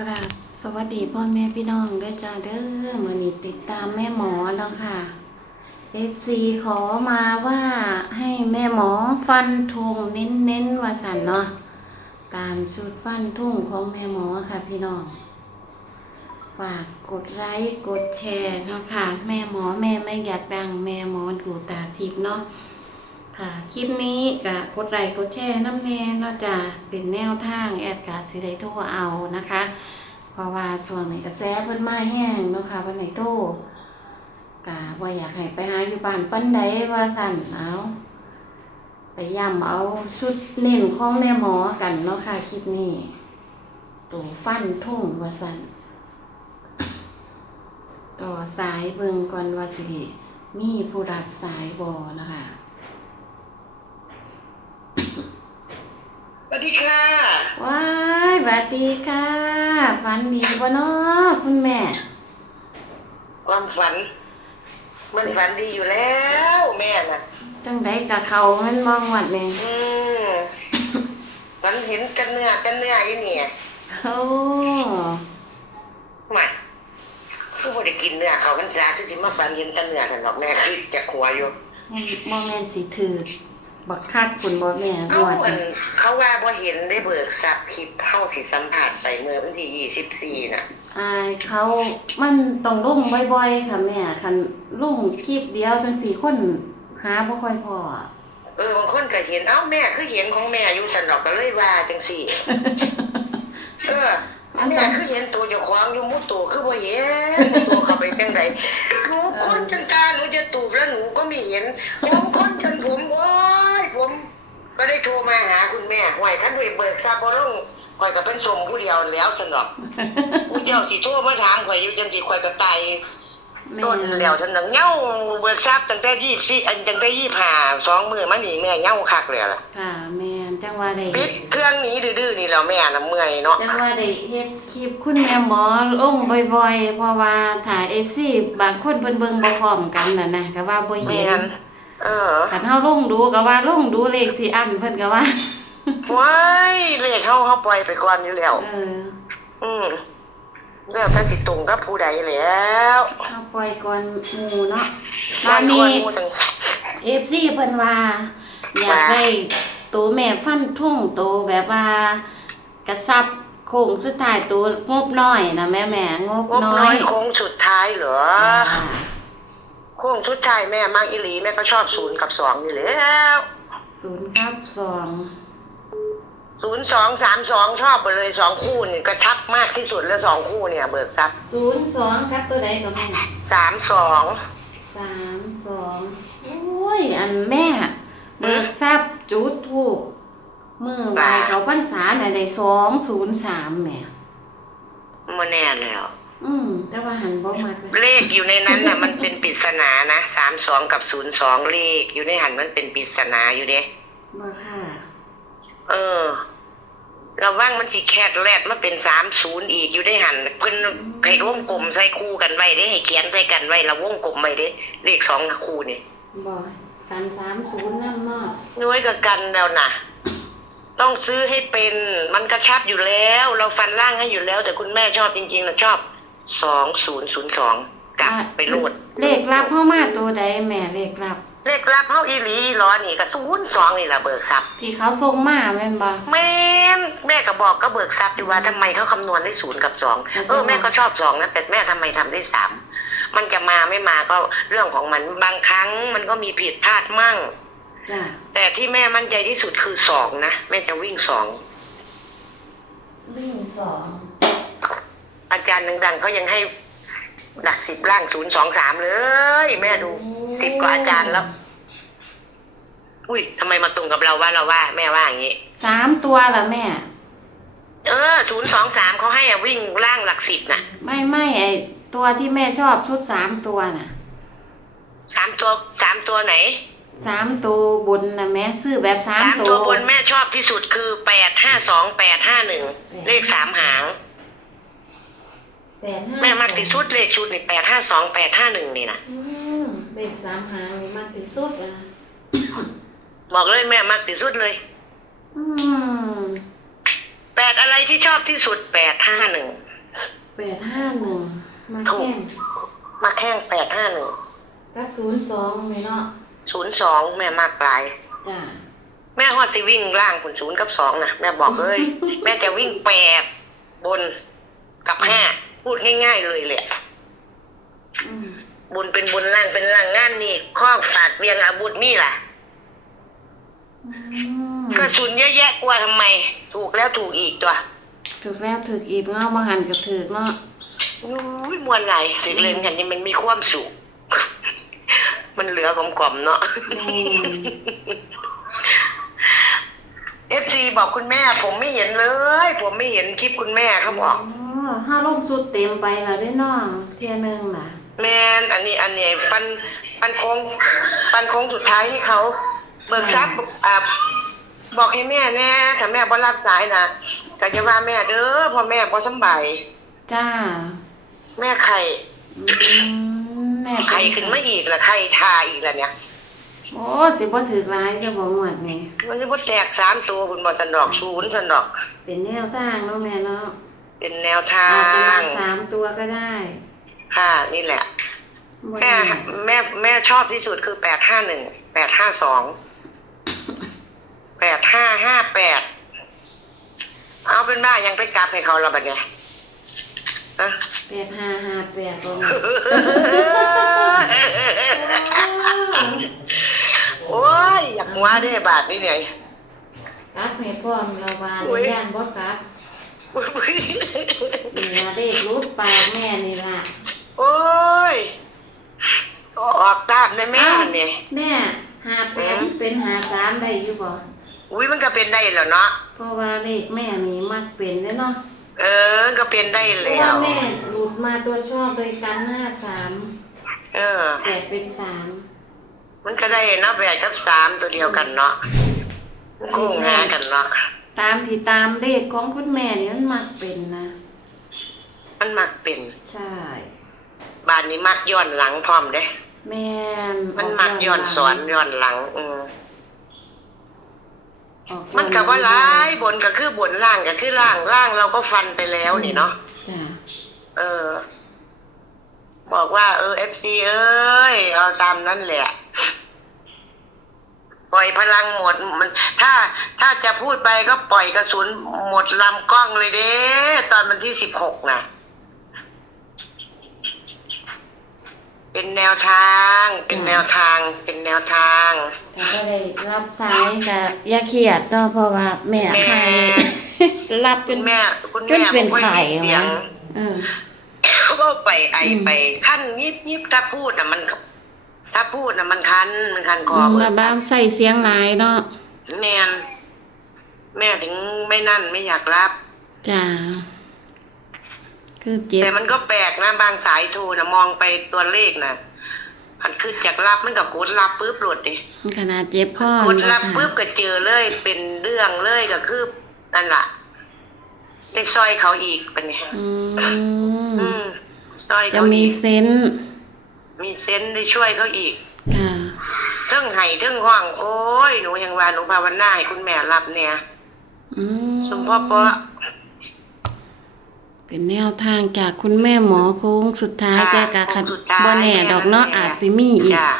กราบสวัสดีพ่อแม่พี่น้องด้วยจ้าเด้อมื่อนี้ติดตามแม่หมอแล้วค่ะ FC ขอมาว่าให้แม่หมอฟันธงเน้นเน้นว่าสันเนาะตามชุดฟันทุ่งของแม่หมอค่ะพี่น้อง ฝากกดไลค์กดแชร์เนาะค่ะ แม่หมอแม่ไม่อยากดังแม่หมอดูตาทิพย์เนาะ ค่ะ คลิปนี้ก็กดไลค์กดแชร์น้ำแน่เนาจะเป็นแนวทางแอดกาสิได้โทรเอานะคะ เพราะว่าส่วนไหนกระแสเพิ่นมาแห้งเนาะค่ะวันไหนโทรกะว่าอยากให้ไปหาอยู่บ้านปั้นใดว่าสั่นเอาไปย้ำเอาชุดเน้นของแม่หมอกันเนาะค่ะคลิปนี้ตัวฟันทุ่งว่าสั่นต่อสายเบิงก่อนว่าสิมีผู้รับสายบอนะคะ สวัส ดีค่ะ ว้ายสวัสดีค่ะ ฝันดีบ่เนาะคุณแม่ ความฝัน มันฝันดีอยู่แล้วแม่น่ะจังไดกะเขามันมองวัดแม่ อืมฝันเห็นกันเนื้อกันเนื้ออยู่เนี่ยโอ้มาคือบ่ได้กินเนื้อเขาพรรษาคือสิมาฝันเห็นกันเนื้อกันหรอกแม่คิดจะขัวอยู่บ่แม่นสิถือ บักคักคุณบ่แม่เอ้าวัดมันนี้เขาว่าบ่เห็นได้เบิกทรัพย์คลิปเฮาสิสัมภาษณ์ไปเมื่อวันที่ 24 น่ะ อายเขามันต้องลงบ่อยๆค่ะแม่คันลงคลิปเดียวจังสี่คนหาบ่ค่อยพออะ เออบางคนก็เห็นเอ้าแม่คือเห็นของแม่อยู่ซั่นดอกก็เลยว่าจังซี่ เออมันแม่ต้องคือเห็นตัวเจ้าของอยู่มุดตัวคือบ่เห็นตัวเขาไปจังไดหนูคนจนตาหนูจะตูบแล้วหนูก็ไม่เห็นผมคนจนผมโอ้ย ผมก็ได้โทรมาหาคุณแม่ห่วยท่านด้วยเบิกทราบบ่ลงข่อยก็เป็นสมผู้เดียวแล้วสนอกผู้เดียวสิโทรมาถามข่อยอยู่จังสิข่อยก็ตายแม่ต้นแล้วฉันนังเหย้าเบิกทราบตั้งแต่24อันตั้งแต่25สองมื้อมานี่แม่เหย้าคักเลยล่ะค่ะแม่นจังว่าได้ปิดเครื่องหนี้ดื้อๆนี่แล้วแม่น่ะเมื่อยเนาะจังว่าได้เฮ็ดคลิปคุณแม่หมอลงบ่อยๆเพราะว่าถ่าย FC บางคนเพิ่นเบิ่งบ่พร้อมกันน่ะนะก็ว่าบ่เห็แม่นน เออคันเฮาลงดูก็ว่าลงดูเลขสิอันเพิ่นก็ว่า ว้ายเลขเขาเขาปล่อยไปก่อนอยู่แล้ว เอออืมแล้วท่านสิตรงกับผู้ใดแล้วเฮาปล่อยก่อนหมู่เนาะบ้าบานนนี้หมู่จัง FC เพิ่นว่า อยากได้ตัวแม่ฟันทุ่งตัวแบบว่ากระซับโค้งสุดท้ายตัวงบน้อยนะแม่แม่งบงบน้น้ออยยโค้งสุดท้ายเหรอจ้าโค้งสุดท้ายแม่มากอีหลีแม่ก็ชอบศูนย์กับสองนี่แหล้วศูนย์ครับสองศูนย์สองสามสองชอบไปเลยสองคู่นี่กระชับมากที่สุดแล้วสองคู่เนี่ยเบิกทรัพย์ศูนย์สองครับตัวใดก็แม่สามสองสามสองโอ้ยอันแม่ เบิกทราบจุดทูกมือใบายเขาพรรษาไหนได้สองศูนย์สามแหม่มาแน่แล้ว อืมแต่ว่าหันบ่มากเลยเลขอยู่ในนั้นน่ะ มันเป็นปริศนานะสามสองกับศูนย์สองเลข อยู่ในหันมันเป็นปริศนาอยู่เด้บ่ค่ะ เออระว่างมันสิแคกแรดมาเป็นสามศูนย์อีกอยู่ได้หันเพิ่นให้วงกลมใส่คู่กันไว้ได้ให้เขียนใส่กันไว้แล้ววงกลมไว้เด้เลขสองคู่นี่บ่กันสามศูนย์น้ำเนอกน้อยกับกันแล้วนะต้องซื้อให้เป็นมันกระชับอยู่แล้ว เราฟันล่างให้อยู่แล้ว แต่คุณแม่ชอบจริงๆนะชอบ สองศูนย์ศูนย์สองกลับไปโหลดเลขรับเข้ามาตัวใดแม่เลขรับเลขรับเฮาอีหลีอีหลอนี่ก็ศูนย์สองนี่ล่ะเบิกทรัพย์ที่เขาส่งมาแม่นบ่แม่นแม่ก็บอกก็เบิกทรัพย์อยู่ว่าทำไมเขาคำนวณได้ศูนย์กับสองแล้วก็เออแม่ก็ชอบสองนะแต่แม่ทำไมทำได้สามมันจะมาไม่มาก็เรื่องของมันบางครั้งมันก็มีผิดพลาดมั่งจ้ะแต่ที่แม่มั่นใจที่สุดคือสองนะแม่จะวิ่งสองวิ่งสอง อาจารย์ดังๆเขายังให้หลักสิบล่างศูนย์สองสามเลย แม่ดูสิบกว่าอาจารย์แล้ว อุ้ยทำไมมาตรงกับเราว่าเราว่า แม่ว่าอย่างนี้สามตัวละแม่ เออศูนย์สองสามเขาให้อะวิ่งล่างหลักสิบน่ะ ไม่ไม่ไอตัวที่แม่ชอบชุดสามตัวน่ะสามตัวสามตัวไหนสามตัวบนนะแม่ซื้อแบบสามสามตัตัววบนแม่ชอบที่สุดคือแปดห้าสองแปดห้าหนึ่งเลขสามหาง แปดห้าแม่มากที่สุดเลขชุดนี่แปดห้าสองแปดห้าหนึ่งนี่นะอืมเลขสามหางนี่มากที่สุดอะบอกเลยแม่มากที่สุดเลยอืมแปดอะไรที่ชอบที่สุดแปดห้าหนึ่งอแปดห้าหนึ่งมาแข่งมาแข้งแปดห้าหนึ่งกับศูนย์สองเลยเนาะศูนย์สองแม่มากหลายจ้าแม่ฮอดสิวิ่งล่างคุณศูนย์กับสองนะแม่บอกเลย แม่จะวิ่งแปดบนกับห้า พูดง่าย ๆ เลยแหละอืมบนเป็นบนล่างเป็นล่างงานนี่ข้อฝาดเวียงอาบุธนี่ล่ะอืมก็ศูนย์เยอะแยะกลัวทำไม ถูกแล้วถูกอีกตัว ถูกแล้วถูกอีกเนาะบางหันกับถูกเนาะอุ้ยมวนไหลสิเล่นกันนี่มันมีความสุขมันเหลือกลมๆเนาะแม่นเอฟซีบอกคุณแม่ ผมไม่เห็นเลย ผมไม่เห็นคลิปคุณแม่เขาบอกอ๋อ ห้าร่มสุดเต็มไปแล้วได้อเนาะเที่ยหนึงน่ะ แมนอันนี้อันนี้ฟันฟันโค้งฟันโค้งสุดท้ายที่เขา เบิกทรัพย์อ่าบอกให้แม่แน่ถ้าแม่บ่รับสายนะก็จะว่าแม่เด้อเพ่อแม่บ่สำบายจ้าแม่ไข่อืมแม่เป็ไข่ขึ้นมาอีกละไข่ทาอีกละเนี่ย โอ้สิบ่ถือร้ายจะบ่หมดนี่มันจะบ่แตกสามตัวคุณบ่สันดอกศูนย์สันดอกเป็นแนวทางเนาะแม่เนาะ เป็นแนวทาอาจจะมางสามตัวก็ได้ค่ะ นี่แหละบ่แม่แน่แม่แม่ชอบที่สุดคือแปดห้าหนึ่งแปดห้าสองแปดห้าห้าแปดเอาเป็นว่ายังไปกลับให้เขาและบัดเนี่ยนะแปดห้าห้าแปดตรงโอ้ย อยากว่าได้บาทนี่เนี่ยกัดให้พร้อมเราว่าอุ๊ย ย่านบ่กัด นี่ละเด็กรุดปากแม่นี่ล่ะโอ้ยออกตามในแม่เนี่ยแม่หาแปดเป็นหาสามได้อยู่บ่อุ้ยมันก็เป็นได้แล้วเนาะเพราะว่าเลขแม่นี่มักเป็นเด้อเนาะเออก็เป็นได้เพราะแล้ว่าวแม่หลุดมาตัวชอบโดยกันหน้าสามเออ แปดเป็นสามมันก็ได้เนาะแปดกับสามตัวเดียวกันเนาะคู่งากันเนาะ ตามที่ตามเลขของคุณแม่นี่มันมักเป็นนะ มันมักเป็น ใช่ บ้านนี้มักย้อนหลังพร้อมเด้ แม่นมันมักย้อนสอนย้อนหลัง อืมออมันกับว่าร้ายบนก็คือบนล่างก็คือล่างล่างเราก็ฟันไปแล้วนี่เนาะ จ้ะเออ บอกว่าเออเอฟซีเอ้ย เอาตามนั้นแหละ ปล่อยพลังหมดมัน ถ้าถ้าจะพูดไปก็ปล่อยกระสุนหมดลำกล้องเลยเด้ตอนวันที่สิบหกนะเป็นแนวทาง เป็นแนวทาง เป็นแนวทางแต่ก็ได้รับสายกับยาเครียดเนาะเพราะว่าแม่แม่ไข้รับจคุนณแม่คุณจนแม่เป็นบ่ค่อยไข่มีเสียงวะเออก็ไปไออืมไปขั้นยิบยิบถ้าพูดน่ะมัน ถ้าพูดน่ะมันคันมันคันคออืมเบิแล้วดบ้างใส่เสียงหลายเนาะแมนแม่ถึงไม่นั่นไม่อยากรับ จ้ะคือเจ็บแต่มันก็แปลกนะ บางสายโทรนะมองไปตัวเลขนะมันคือจากรับมันกับกดรับปุ๊บหลุดดิขนาดเจ็บข้อกดรับเนาะปุ๊บก็เจอเลย เป็นเรื่องเลยก็คือนั่นล่ะได้ซอยเขาอีกเป็นไงอืมอืมซอยจะเขามีอีกเซนส์ มีเซนส์ได้ช่วยเขาอีกค่ะเทิงไห้เทิงห้อง โอ้ยหนูยังว่าหนูภาวนาให้คุณแม่รับเนี่ย อืมสมพ่อปะเป็นแนวทางจากคุณแม่หมอโค้งสุดท้ายค่ะแกกะคันโค้งสุดท้ายบ่แน่ดอกเนาะแม่ อาจสิมีอีก จ้ะ